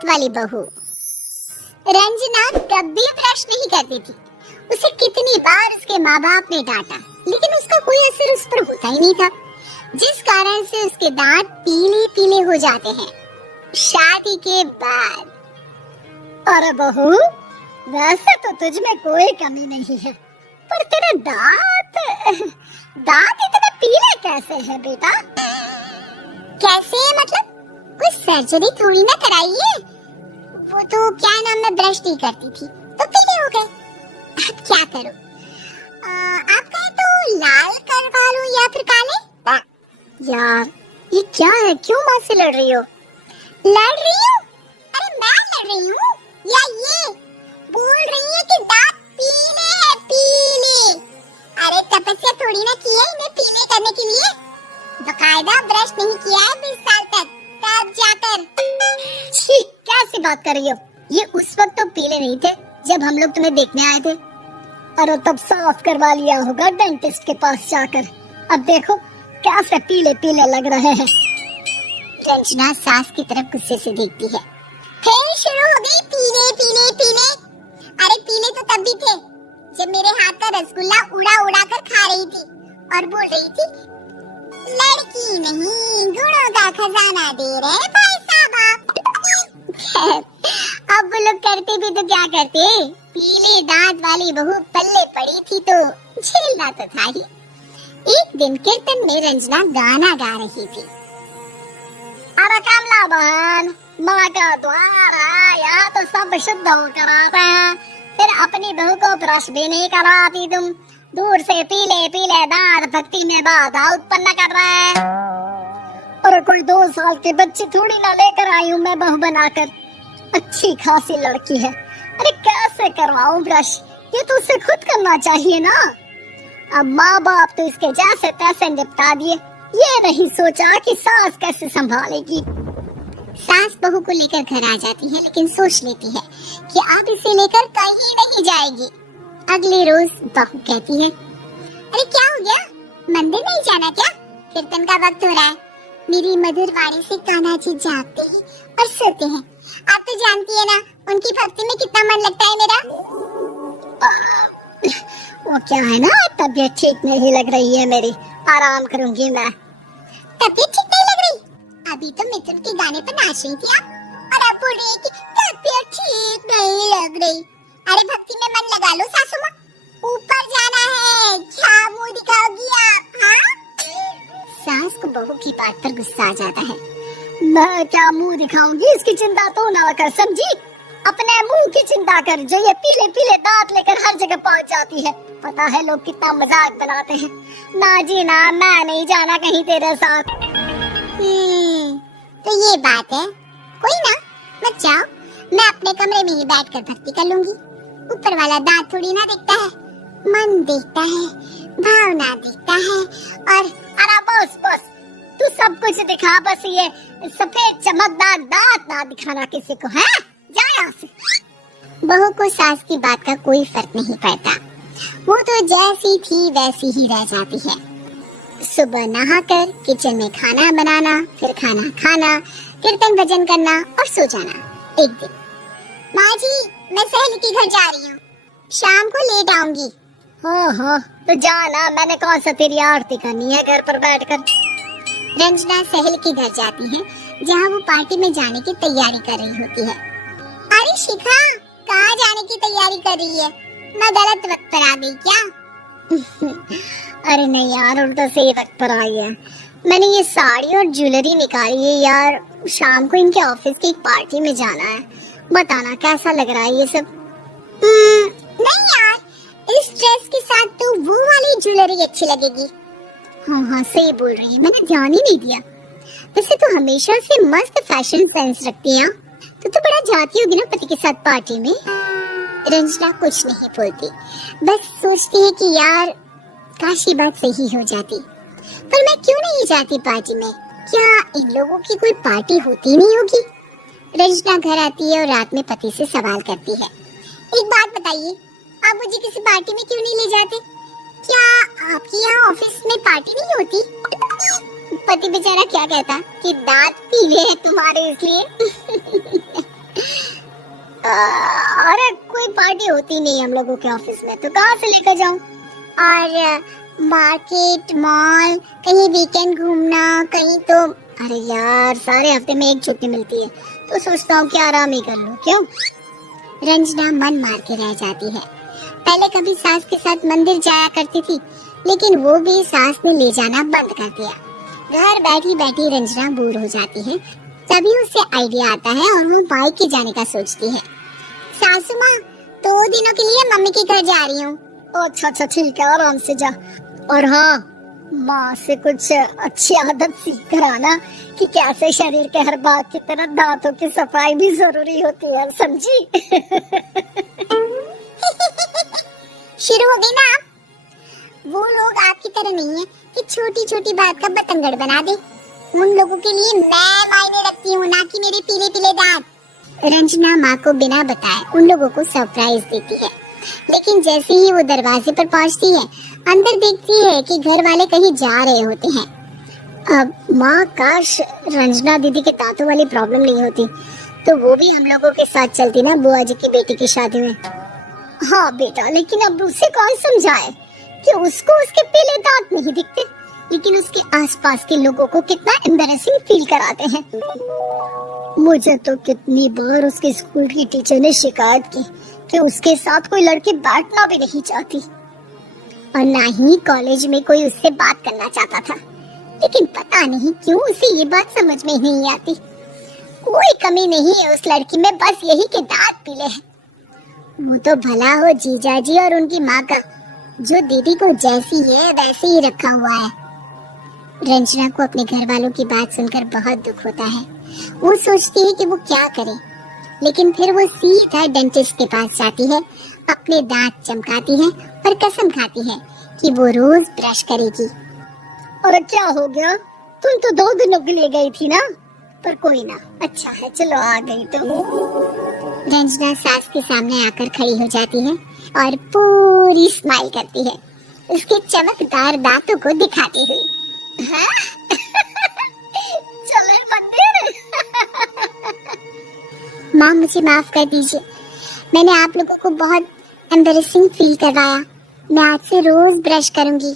दांत वाली बहू। रंजना कभी ब्रश नहीं करती थी। उसे कितनी बार उसके माँ बाप ने डांटा, लेकिन उसका कोई असर उस पर होता ही नहीं था, जिस कारण से उसके दांत पीले पीले हो जाते हैं। शादी के बाद। अरे बहू, वैसे तो तुझ में कोई कमी नहीं है, पर तेरे दांत इतने पीले कैसे हैं बेटा? कैसे मतलब? कोई सर्जरी थोड़ी ना कराई है। वो तो क्या नाम, मैं ब्रश नहीं करती थी तो पीले हो गए। अब क्या करूं? आप कहें तो लाल करवा लूं या फिर काले? यार ये क्या है, क्यों माँ से लड़ रही हो? लड़ रही हूँ? अरे मैं लड़ रही हूँ या ये बोल रही है कि दांत पीले हैं, पीले। अरे तपस्या थोड़ी ना की है इन्हें पीले करने के लिए। बकायदा ब्रश नहीं किया है 20 साल तक, तब जाकर। छी, कैसी बात कर रही हो? ये उस वक्त तो पीले नहीं थे जब हम लोग तुम्हें देखने आए थे। अरे तब साफ करवा लिया होगा डेंटिस्ट के पास जाकर। अब देखो कैसे पीले पीले लग रहे हैं। रंजना सास की तरफ गुस्से से देखती है। फिर शुरू हो गई पीले पीले पीले। अरे पीले तो तब भी थे जब मेरे हाथ का रसगुल्ला उड़ा उड़ा कर खा रही थी और बोल रही थी, लड़की नहीं गुणों का खजाना दे रहे भाई साहब। अब वो लोग करते भी तो क्या करते, पीले दांत वाली बहू पल्ले पड़ी थी तो झेलना तो था ही। एक दिन कीर्तन में रंजना गाना गा रही थी। अरे कमला बहन, माँ का द्वार आया तो सब शुद्ध होकर आते हैं, फिर अपनी बहू को ब्रश भी नहीं कराती तुम। दूर से पीले पीले दांत भक्ति में बाधा उत्पन्न कर रहे हैं। और कोई 2 साल की बच्ची थोड़ी ना लेकर आई हूँ मैं बहू बनाकर। अच्छी खासी लड़की है, अरे कैसे करवाऊं ब्रश? ये तो उसे खुद करना चाहिए ना। अब माँ बाप तो इसके जैसे तैसे निपटा दिए, ये नहीं सोचा कि सास कैसे संभालेगी। सास बहू को लेकर घर आ जाती है, लेकिन सोच लेती है कि अब इसे लेकर कहीं नहीं जाएगी। अगले रोज बहू कहती है, अरे क्या हो गया, मंदिर नहीं जाना क्या? कीर्तन का वक्त हो रहा है। मेरी मधुर वाणी से कान्हा जी जागते हैं और सोते हैं। आप तो जानती है ना उनकी भक्ति में कितना मन लगता है मेरा। वो क्या है ना, तबीयत ठीक नहीं लग रही है मेरी, आराम करूंगी मैं। तबीयत ठीक नहीं लग रही? अभी तो मिथुन के गाने पर नाच रही थी आप, और आप बोल रही है कि तबीयत ठीक नहीं लग रही। अरे भक्ति में मन लगा लो सासू माँ, ऊपर जाना है, क्या मुंह दिखाओगी आप? हाँ? सास को बहू की बात पर गुस्सा आ जाता है। मैं क्या मुंह दिखाऊंगी, इसकी चिंता तो ना कर, समझी? अपने मुंह की चिंता कर, जो ये पीले पीले दांत लेकर हर जगह पहुंच जाती है। पता है लोग कितना मजाक बनाते हैं। ना जी ना, मैं नहीं जाना कहीं तेरे साथ। तो ये बात है, कोई ना, मत जाओ, मैं अपने कमरे में ही बैठकर भक्ति कर लूंगी। ऊपर वाला दांत थोड़ी ना देखता है, मन देखता है, भावना देखता है। और अरे बस, तू सब कुछ दिखा, बस ये सफेद चमकदार दांत ना दिखाना किसी को, है? जा यहाँ से। बहू को सास की बात का कोई फर्क नहीं पड़ता, वो तो जैसी थी वैसी ही रह जाती है। सुबह नहाकर किचन में खाना बनाना, फिर खाना खाना, कीर्तन भजन करना और सो जाना। एक दिन, माँ जी मैं सहेली के घर जा रही हूँ, शाम को लेट आऊंगी। हाँ, तो जाना, मैंने कौन सा तेरी आरती करनी है घर पर बैठकर। रंजना सहेली के घर जाती है, जहाँ वो पार्टी में जाने की तैयारी कर रही होती है। अरे शिखा, कहाँ जाने की तैयारी कर रही है? मैं गलत वक्त पर आ गई क्या? अरे नहीं यार, उल्टा सही वक्त पर आई है। मैंने ये साड़ी और ज्वेलरी निकाली है यार, शाम को इनके ऑफिस की एक पार्टी में जाना है। बताना कैसा लग रहा है ये सब? नहीं यार, इस ड्रेस के साथ तो वो वाली ज्वेलरी अच्छी लगेगी। हाँ, सही बोल रही है, मैंने ध्यान ही नहीं दिया। वैसे तो हमेशा से मस्त फैशन सेंस रखती है, तो बड़ा जाती होगी ना पति के साथ पार्टी में। रंजना कुछ नहीं बोलती, बस सोचती है कि यार काश ये बात सही हो जाती, पर मैं क्यों नहीं जाती पार्टी में? क्या इन लोगों की कोई पार्टी होती नहीं होगी? रंजना घर आती है और रात में पति से सवाल करती है, एक बात बताइए, आप मुझे किसी पार्टी में क्यों नहीं ले जाते? क्या आपके यहाँ ऑफिस में पार्टी नहीं होती? पति बेचारा क्या कहता कि दांत पीले हैं तुम्हारे इसलिए। अरे कोई पार्टी होती नहीं हम लोगों के ऑफिस में, तो कहाँ से लेकर जाऊं? और मार्केट, मॉल, कहीं वीकेंड घूमना, कहीं तो अरे यार सारे हफ्ते में एक छुट्टी मिलती है, तो सोचता हूँ कि आराम ही कर लूं। क्यों? रंजना मन मार के रह जाती है। पहले कभी सास के साथ मंदिर जाया करती थी, लेकिन वो भी सास ने ले जाना बंद कर दिया। घर बैठी बैठी रंजना बोर हो जाती है। तभी उसे आइडिया आता है और वो बाइक के जाने का सोचती है। सासू माँ, 2 दिनों के लिए मम्मी के घर जा रही हूँ। अच्छा ठीक है, आराम से जा। और हाँ, माँ से कुछ अच्छी आदत सीख कर आना कि कैसे शरीर के हर भाग की तरह दांतों की सफाई भी जरूरी होती है, समझी? शुरू हो गई ना आप? वो लोग आपकी तरह नहीं है कि छोटी छोटी बात का बतंगड़ बना दे। उन लोगों के लिए मैं मायने रखती हूँ, ना कि मेरे पीले पीले दांत। रंजना माँ को बिना बताए उन लोगों को सरप्राइज देती है, लेकिन जैसे ही वो दरवाजे पर पहुँचती है, अंदर देखती है कि घर वाले कहीं जा रहे होते हैं। अब माँ, काश रंजना दीदी के दांतों वाली प्रॉब्लम नहीं होती, तो वो भी हम लोगों के साथ चलती ना बुआ जी की बेटी की शादी में। हाँ बेटा, लेकिन अब उसे कौन समझाए कि उसको उसके पीले दांत नहीं दिखते, लेकिन उसके आसपास के लोगों को कितना एम्बैरेसिंग फील कराते हैं। मुझे तो कितनी बार उसके स्कूल की टीचर ने शिकायत की कि उसके साथ कोई लड़की बैठना भी नहीं चाहती, और ना ही कॉलेज में कोई उससे बात करना चाहता था। लेकिन पता नहीं क्यों उसे ये बात समझ में नहीं आती। कोई कमी नहीं है उस लड़की में, बस यही के दांत पीले हैं। वो तो भला हो जीजाजी और उनकी माँ का, जो दीदी को जैसी है वैसे ही रखा हुआ है। रंजना को अपने घर वालों की बात सुनकर बहुत दुख होता है। वो सोचती है कि वो क्या करे, लेकिन फिर वो सीधा डेंटिस्ट के पास जाती है, अपने दांत चमकाती है और कसम खाती है कि वो रोज ब्रश करेगी। और क्या हो गया? तुम तो 2 दिनों के लिए गई थी ना, पर कोई ना, अच्छा है, चलो आ गई तो। रंजना सास के सामने आकर खड़ी हो जाती है और पूरी स्माइल करती है, उसके चमकदार दांतों को दिखाती हुई। चले मंदिर। माँ, मुझे माफ कर दीजिए, मैंने आप लोगों को बहुत एम्बैरेसिंग फील करवाया। मैं आज से रोज ब्रश करूंगी।